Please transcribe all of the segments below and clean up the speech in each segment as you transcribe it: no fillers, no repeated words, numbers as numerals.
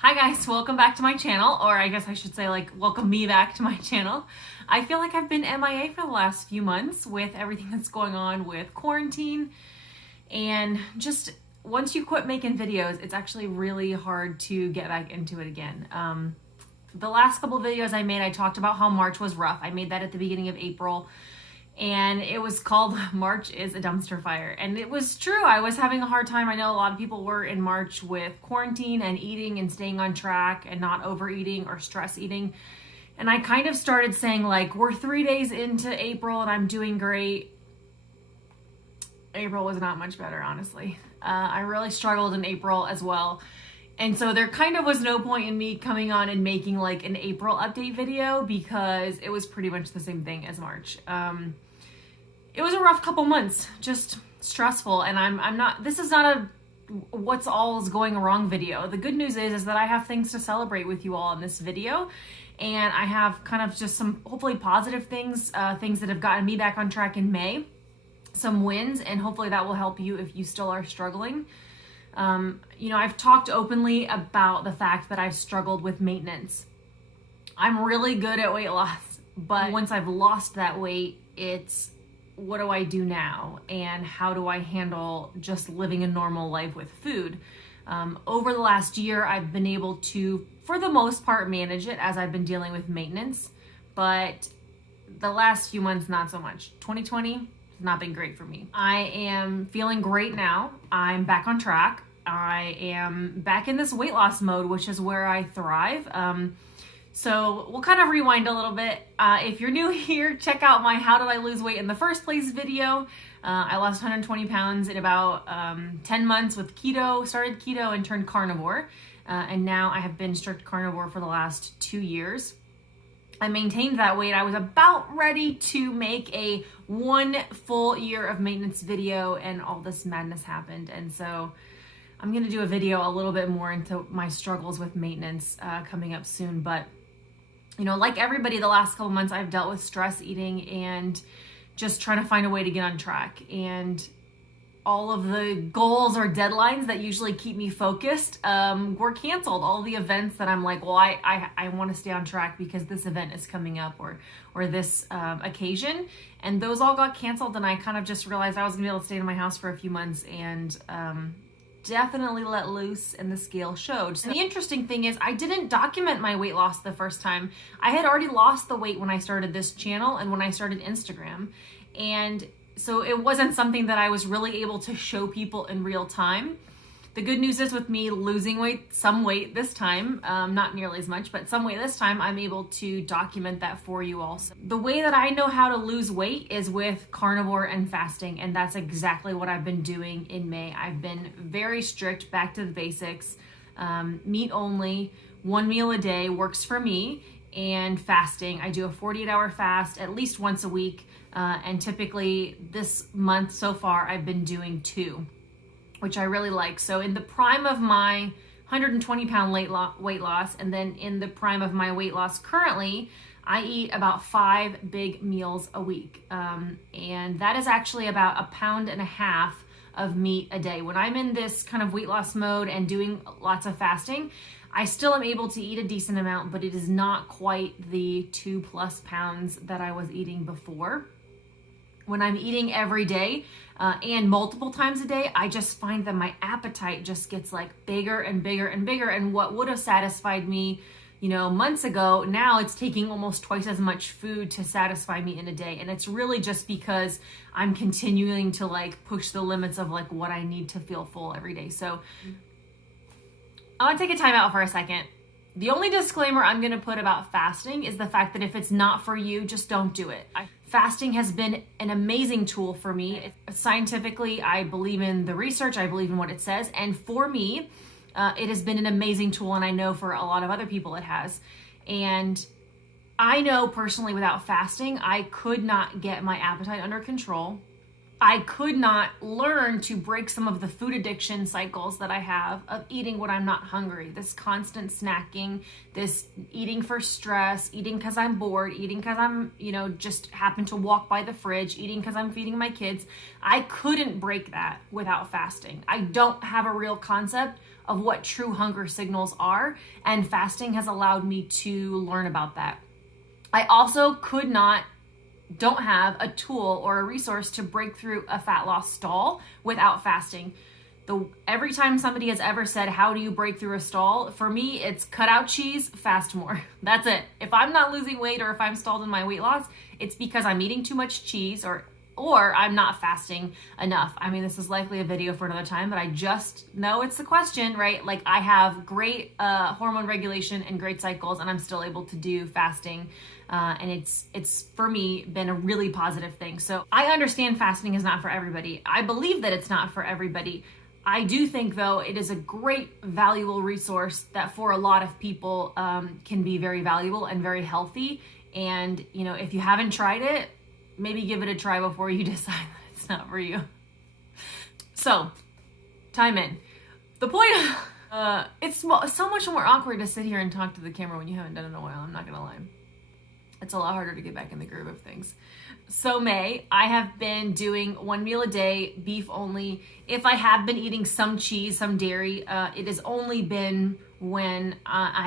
Hi guys, welcome back to my channel, or I guess I should say welcome me back to my channel. I feel like I've been MIA for the last few months with everything that's going on with quarantine, and just once you quit making videos, it's actually really hard to get back into it again. The last couple videos I made, I talked about how March was rough. I made that at the beginning of April. And it was called March is a Dumpster Fire. And it was true. I was having a hard time. I know a lot of people were in March with quarantine and eating and staying on track and not overeating or stress eating. And I kind of started saying we're 3 days into April and I'm doing great. April was not much better, honestly. I really struggled in April as well. And so there kind of was no point in me coming on and making an April update video because it was pretty much the same thing as March. It was a rough couple months, just stressful, and I'm not, this is not a what's all is going wrong video. The good news is that I have things to celebrate with you all in this video, and I have kind of just some hopefully positive things, things that have gotten me back on track in May, some wins, and hopefully that will help you if you still are struggling. I've talked openly about the fact that I've struggled with maintenance. I'm really good at weight loss, but once I've lost that weight, it's what do I do now? And how do I handle just living a normal life with food? Over the last year, I've been able to, for the most part, manage it as I've been dealing with maintenance, but the last few months, not so much. 2020 has not been great for me. I am feeling great now. I'm back on track. I am back in this weight loss mode, which is where I thrive. So we'll kind of rewind a little bit. If you're new here, check out my How Did I Lose Weight in the First Place video. I lost 120 pounds in about 10 months with keto, started keto and turned carnivore. And now I have been strict carnivore for the last 2 years. I maintained that weight. I was about ready to make a 1 full year of maintenance video and all this madness happened. And so I'm gonna do a video a little bit more into my struggles with maintenance coming up soon. But like everybody, the last couple months I've dealt with stress eating and just trying to find a way to get on track. And all of the goals or deadlines that usually keep me focused were canceled. All the events that I'm well, I want to stay on track because this event is coming up or this occasion. And those all got canceled, and I kind of just realized I was gonna be able to stay in my house for a few months and definitely let loose, and the scale showed. So the interesting thing is I didn't document my weight loss the first time. I had already lost the weight when I started this channel and when I started Instagram. And so it wasn't something that I was really able to show people in real time. The good news is with me losing weight, some weight this time, not nearly as much, but some weight this time, I'm able to document that for you also. The way that I know how to lose weight is with carnivore and fasting, and that's exactly what I've been doing in May. I've been very strict, back to the basics, meat only, 1 meal a day works for me, and fasting. I do a 48-hour fast at least once a week, and typically this month so far, I've been doing 2. Which I really like. So in the prime of my 120-pound weight loss, and then in the prime of my weight loss currently, I eat about 5 big meals a week. And that is actually about 1.5 pounds of meat a day. When I'm in this kind of weight loss mode and doing lots of fasting, I still am able to eat a decent amount, but it is not quite the 2+ pounds that I was eating before. When I'm eating every day and multiple times a day, I just find that my appetite just gets bigger and bigger and bigger. And what would have satisfied me, months ago, now it's taking almost twice as much food to satisfy me in a day. And it's really just because I'm continuing to push the limits of what I need to feel full every day. So I want to take a time out for a second. The only disclaimer I'm going to put about fasting is the fact that if it's not for you, just don't do it. Fasting has been an amazing tool for me. Scientifically, I believe in the research, I believe in what it says, and for me, it has been an amazing tool, and I know for a lot of other people it has. And I know personally without fasting, I could not get my appetite under control. I could not learn to break some of the food addiction cycles that I have of eating when I'm not hungry. This constant snacking, this eating for stress, eating because I'm bored, eating because I'm, just happen to walk by the fridge, eating because I'm feeding my kids. I couldn't break that without fasting. I don't have a real concept of what true hunger signals are, and fasting has allowed me to learn about that. I also don't have a tool or a resource to break through a fat loss stall without fasting. Every time somebody has ever said, how do you break through a stall? For me, it's cut out cheese, fast more. That's it. If I'm not losing weight or if I'm stalled in my weight loss, it's because I'm eating too much cheese or I'm not fasting enough. I mean, this is likely a video for another time, but I just know it's the question, right? Like, I have great hormone regulation and great cycles, and I'm still able to do fasting. And it's for me been a really positive thing. So I understand fasting is not for everybody. I believe that it's not for everybody. I do think, though, it is a great, valuable resource that for a lot of people can be very valuable and very healthy. And, you know, if you haven't tried it, maybe give it a try before you decide that it's not for you. So, time in. The point, it's so much more awkward to sit here and talk to the camera when you haven't done it in a while, I'm not gonna lie. It's a lot harder to get back in the groove of things. So May, I have been doing 1 meal a day, beef only. If I have been eating some cheese, some dairy, it has only been when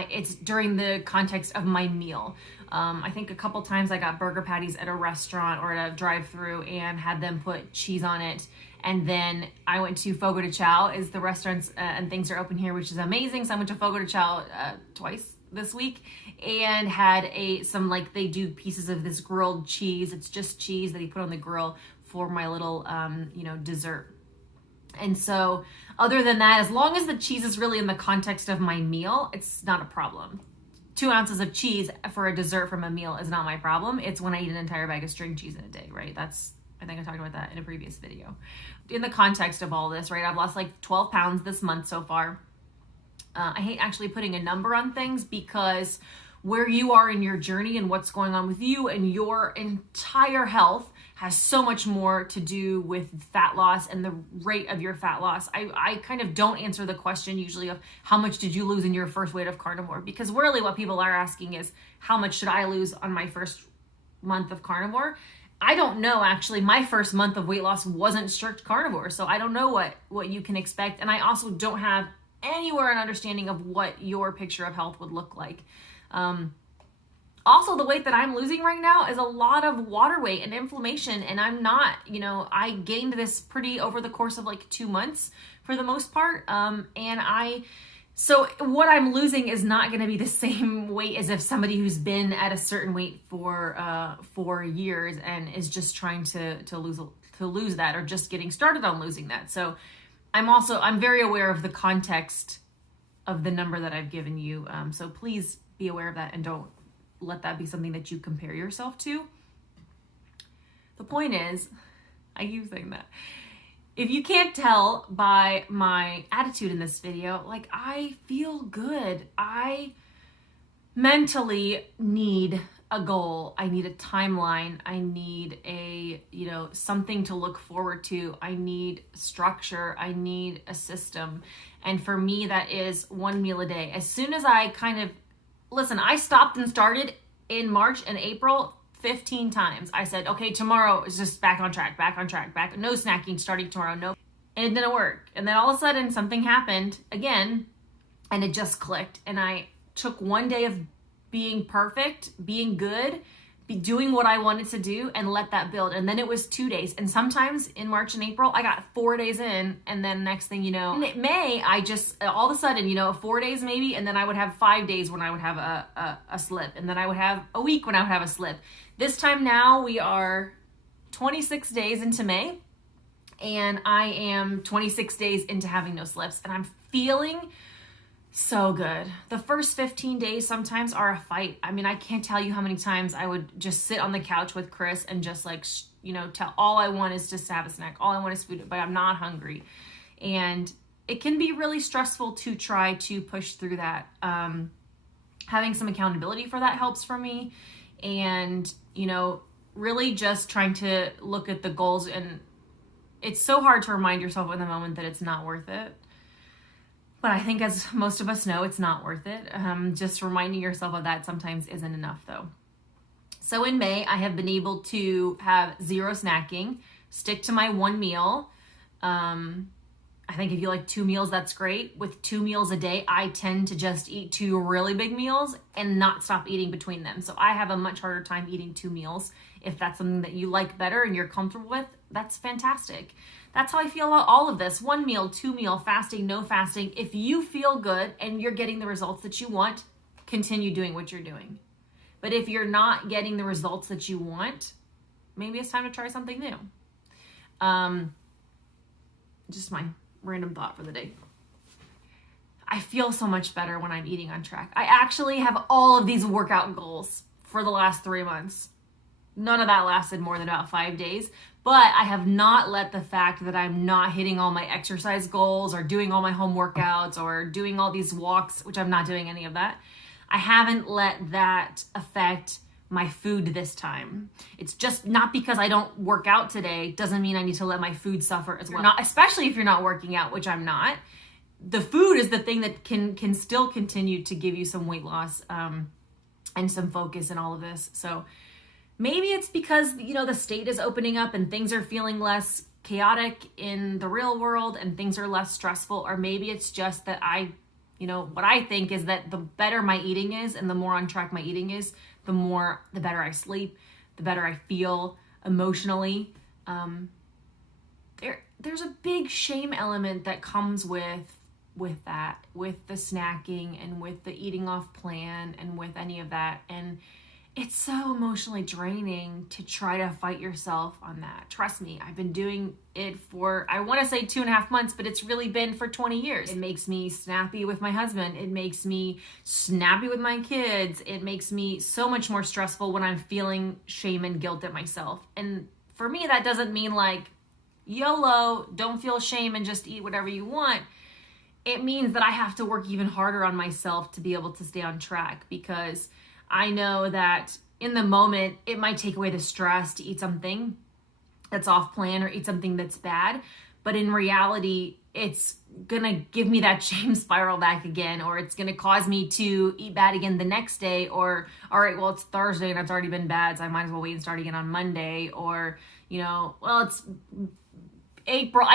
it's during the context of my meal. I think a couple times I got burger patties at a restaurant or at a drive-thru and had them put cheese on it. And then I went to Fogo de Chao, is the restaurants and things are open here, which is amazing. So I went to Fogo de Chao twice this week and had they do pieces of this grilled cheese. It's just cheese that he put on the grill for my little, dessert. And so other than that, as long as the cheese is really in the context of my meal, it's not a problem. 2 ounces of cheese for a dessert from a meal is not my problem. It's when I eat an entire bag of string cheese in a day, right? I think I talked about that in a previous video. In the context of all this, right, I've lost like 12 pounds this month so far. I hate actually putting a number on things because where you are in your journey and what's going on with you and your entire health has so much more to do with fat loss and the rate of your fat loss. I kind of don't answer the question usually of how much did you lose in your first weight of carnivore, because really what people are asking is how much should I lose on my first month of carnivore? I don't know, actually. My first month of weight loss wasn't strict carnivore, so I don't know what you can expect. And I also don't have anywhere an understanding of what your picture of health would look like. Also, the weight that I'm losing right now is a lot of water weight and inflammation, and I'm not, I gained this pretty over the course of like 2 months for the most part. So what I'm losing is not going to be the same weight as if somebody who's been at a certain weight for years and is just trying to lose that or just getting started on losing that. So I'm very aware of the context of the number that I've given you. So please be aware of that and don't let that be something that you compare yourself to. The point is, I keep saying that. If you can't tell by my attitude in this video, like, I feel good. I mentally need a goal. I need a timeline. I need something to look forward to. I need structure. I need a system. And for me, that is 1 meal a day. As soon as I I stopped and started in March and April 15 times. I said, okay, tomorrow is just back on track, no snacking starting tomorrow, no. And it didn't work. And then all of a sudden something happened again and it just clicked. And I took 1 day of being perfect, being good, doing what I wanted to do and let that build. And then it was 2 days. And sometimes in March and April, I got 4 days in. And then next thing you know, in May, I just, all of a sudden, 4 days maybe. And then I would have 5 days when I would have a slip. And then I would have a week when I would have a slip. This time now we are 26 days into May. And I am 26 days into having no slips. And I'm feeling so good. The first 15 days sometimes are a fight. I mean, I can't tell you how many times I would just sit on the couch with Chris and just tell all I want is just to have a snack. All I want is food, but I'm not hungry. And it can be really stressful to try to push through that. Having some accountability for that helps for me. And, really just trying to look at the goals. And it's so hard to remind yourself in the moment that it's not worth it. But I think, as most of us know, it's not worth it. Just reminding yourself of that sometimes isn't enough, though. So in May, I have been able to have 0 snacking, stick to my 1 meal. I I think if you like 2 meals, that's great. With 2 meals a day, I tend to just eat 2 really big meals and not stop eating between them. So I have a much harder time eating 2 meals. If that's something that you like better and you're comfortable with, that's fantastic. That's how I feel about all of this. 1 meal, 2 meal, fasting, no fasting. If you feel good and you're getting the results that you want, continue doing what you're doing. But if you're not getting the results that you want, maybe it's time to try something new. Just my random thought for the day. I feel so much better when I'm eating on track. I actually have all of these workout goals for the last 3 months. None of that lasted more than about 5 days, but I have not let the fact that I'm not hitting all my exercise goals or doing all my home workouts or doing all these walks, which I'm not doing any of that. I haven't let that affect my food this time. It's just not because I don't work out today doesn't mean I need to let my food suffer as well. Not, especially if you're not working out, which I'm not. The food is the thing that can still continue to give you some weight loss and some focus in all of this. So maybe it's because, the state is opening up and things are feeling less chaotic in the real world and things are less stressful. Or maybe it's just that what I think is that the better my eating is and the more on track my eating is, the better I sleep, the better I feel emotionally. There's a big shame element that comes with that, with the snacking and with the eating off plan and with any of that. And it's so emotionally draining to try to fight yourself on that. Trust me, I've been doing it for, I want to say 2.5 months, but it's really been for 20 years. It makes me snappy with my husband. It makes me snappy with my kids. It makes me so much more stressful when I'm feeling shame and guilt at myself. And for me, that doesn't mean like, YOLO, don't feel shame and just eat whatever you want. It means that I have to work even harder on myself to be able to stay on track, because I know that in the moment, it might take away the stress to eat something that's off plan or eat something that's bad. But in reality, it's going to give me that shame spiral back again, or it's going to cause me to eat bad again the next day. Or, all right, well, it's Thursday and it's already been bad, so I might as well wait and start again on Monday. Or, well, it's April.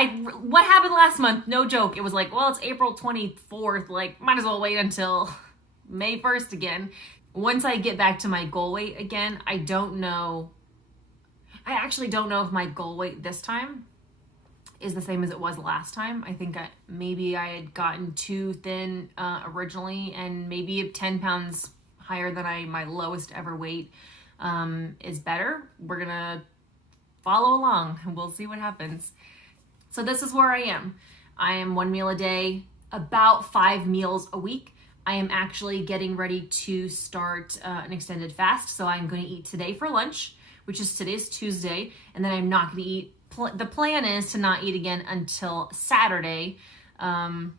What happened last month? No joke. It was like, well, it's April 24th. Like, might as well wait until May 1st again. Once I get back to my goal weight again, I actually don't know if my goal weight this time is the same as it was last time. I think maybe I had gotten too thin originally, and maybe 10 pounds higher than my lowest ever weight is better. We're gonna follow along and we'll see what happens. So this is where I am. I am 1 meal a day, about 5 meals a week. I am actually getting ready to start an extended fast. So I'm going to eat today for lunch, which is today's Tuesday. And then I'm not going to eat. The plan is to not eat again until Saturday. And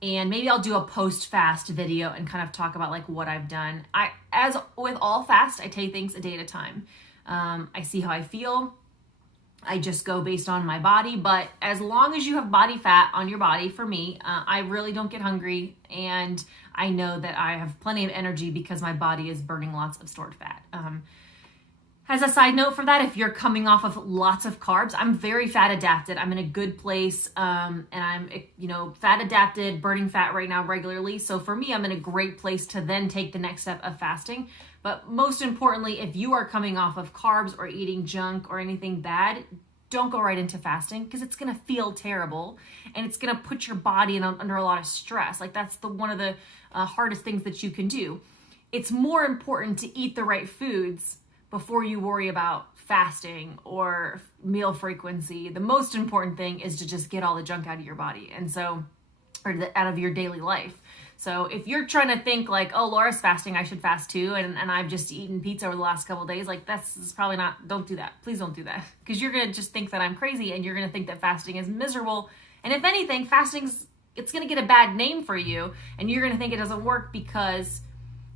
maybe I'll do a post-fast video and kind of talk about like what I've done. As with all fast, I take things a day at a time. I see how I feel. I just go based on my body, but as long as you have body fat on your body, for me, I really don't get hungry, and I know that I have plenty of energy because my body is burning lots of stored fat. As a side note for that, if you're coming off of lots of carbs, I'm very fat adapted. I'm in a good place, and I'm, fat adapted, burning fat right now regularly. So for me, I'm in a great place to then take the next step of fasting. But most importantly, if you are coming off of carbs or eating junk or anything bad, don't go right into fasting, because it's going to feel terrible and it's going to put your body under a lot of stress. Like that's one of the hardest things that you can do. It's more important to eat the right foods before you worry about fasting or meal frequency. The most important thing is to just get all the junk out of your body, out of your daily life. So if you're trying to think like, oh, Laura's fasting, I should fast too, and I've just eaten pizza over the last couple of days, like that's probably not, don't do that. Please don't do that. Because you're going to just think that I'm crazy, and you're going to think that fasting is miserable. And if anything, it's going to get a bad name for you, and you're going to think it doesn't work because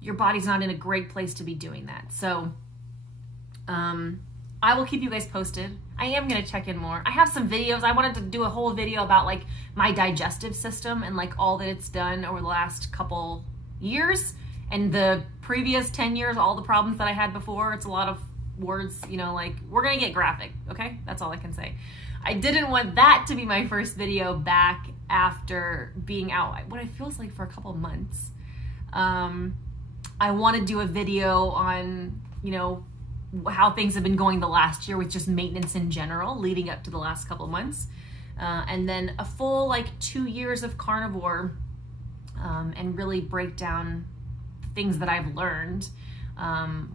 your body's not in a great place to be doing that. So I will keep you guys posted. I am going to check in more. I have some videos. I wanted to do a whole video about like my digestive system and like all that it's done over the last couple years and the previous 10 years, all the problems that I had before. It's a lot of words, like we're going to get graphic. Okay. That's all I can say. I didn't want that to be my first video back after being out, what it feels like for a couple months. I want to do a video on, you know, how things have been going the last year with just maintenance in general leading up to the last couple of months. And then a full like 2 years of carnivore, and really break down things that I've learned,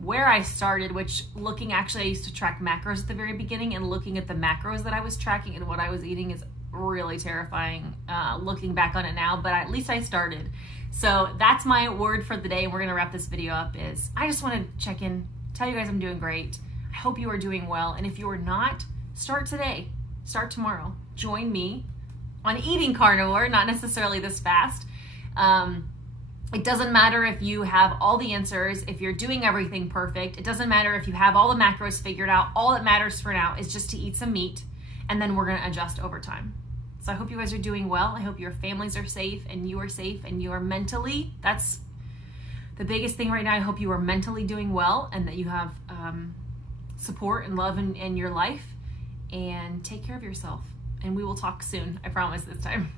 where I started, which I used to track macros at the very beginning, and looking at the macros that I was tracking and what I was eating is really terrifying, looking back on it now, but at least I started. So that's my word for the day. We're gonna wrap this video up. Is I just want to check in, tell you guys I'm doing great. I hope you are doing well. And if you are not, start today, start tomorrow. Join me on eating carnivore, not necessarily this fast. It doesn't matter if you have all the answers, if you're doing everything perfect. It doesn't matter if you have all the macros figured out. All that matters for now is just to eat some meat, and then we're gonna adjust over time. So I hope you guys are doing well. I hope your families are safe and you are safe and you are mentally, that's the biggest thing right now. I hope you are mentally doing well and that you have support and love in your life, and take care of yourself. And we will talk soon. I promise this time.